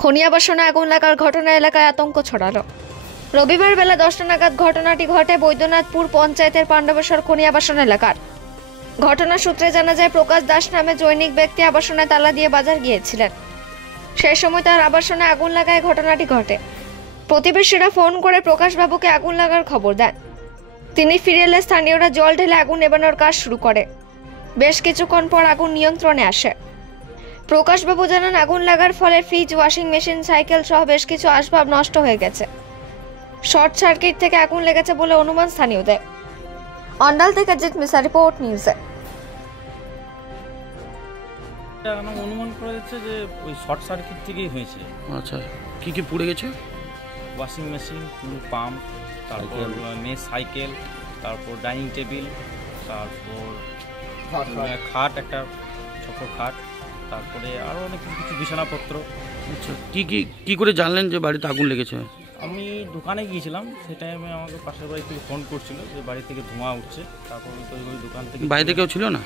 খনি আবাসনে আগুন লাগার ঘটনা এলাকায় আতঙ্ক ছড়ালো। রবিবার বেলা 10টা নাগাদ ঘটনাটি ঘটে বৈদ্যনাথপুর পঞ্চায়েতের পাণ্ডবেশ্বর খনি আবাসন এলাকার। ঘটনা সূত্রে জানা যায়, প্রকাশ দাস নামে জৈনিক ব্যক্তি আবাসনে তালা দিয়ে বাজার গিয়েছিলেন। সেই সময় তার আবাসনে আগুন লাগায় ঘটনাটি ঘটে। প্রতিবেশীরা ফোন করে প্রকাশবাবুকে আগুন লাগার খবর দেন। তিনি ফিরে এলে স্থানীয়রা জল ঢেলে আগুন নেভানোর কাজ শুরু করে। বেশ কিছুক্ষণ পর আগুন নিয়ন্ত্রণে আসে। প্রকাশবাবু জানান, আগুন লাগার ফলে ফ্রিজ, ওয়াশিং মেশিন, সাইকেল সহ বেশ কিছু আসবাব নষ্ট হয়ে গেছে। শর্ট সার্কিট থেকে আগুন লেগেছে বলে অনুমান স্থানীয়দের। অন্ডাল থেকে জিৎ মিসা, রিপোর্ট নিউজে। অনুমান করা যাচ্ছে যে ওই শর্ট সার্কিট থেকেই হয়েছে। আচ্ছা, কি কি পুড়ে গেছে? ওয়াশিং মেশিন, পাম্প, তারপর মেয়ে সাইকেল, তারপর ডাইনিং টেবিল, তারপর খাট, একটা ছোট খাট, তারপরে আরও অনেক কিছু বিছানাপত্র। আচ্ছা, কি করে জানলেন যে বাড়িতে আগুন লেগেছে? আমি দোকানে গিয়েছিলাম, সেই টাইমে আমাকে পাশের বাড়ি থেকে ফোন করছিল যে বাড়ি থেকে ধোঁয়া উঠছে। তারপর ওই দোকান থেকে বাইরে কেউ ছিল না?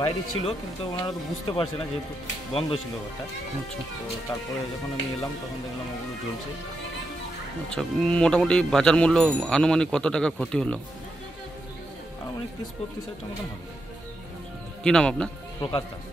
বাইরে ছিল, কিন্তু ওনারা তো বুঝতে পারছে না যেহেতু বন্ধ ছিল ওটা। আচ্ছা, তো তারপরে যখন আমি এলাম তখন দেখলাম ওগুলো জ্বলছে। আচ্ছা, মোটামুটি বাজার মূল্য আনুমানিক কত টাকা ক্ষতি হলো? আনুমানিক 30-35 হাজার টাকার মতন হবে। কি নাম আপনার? প্রকাশ দাস।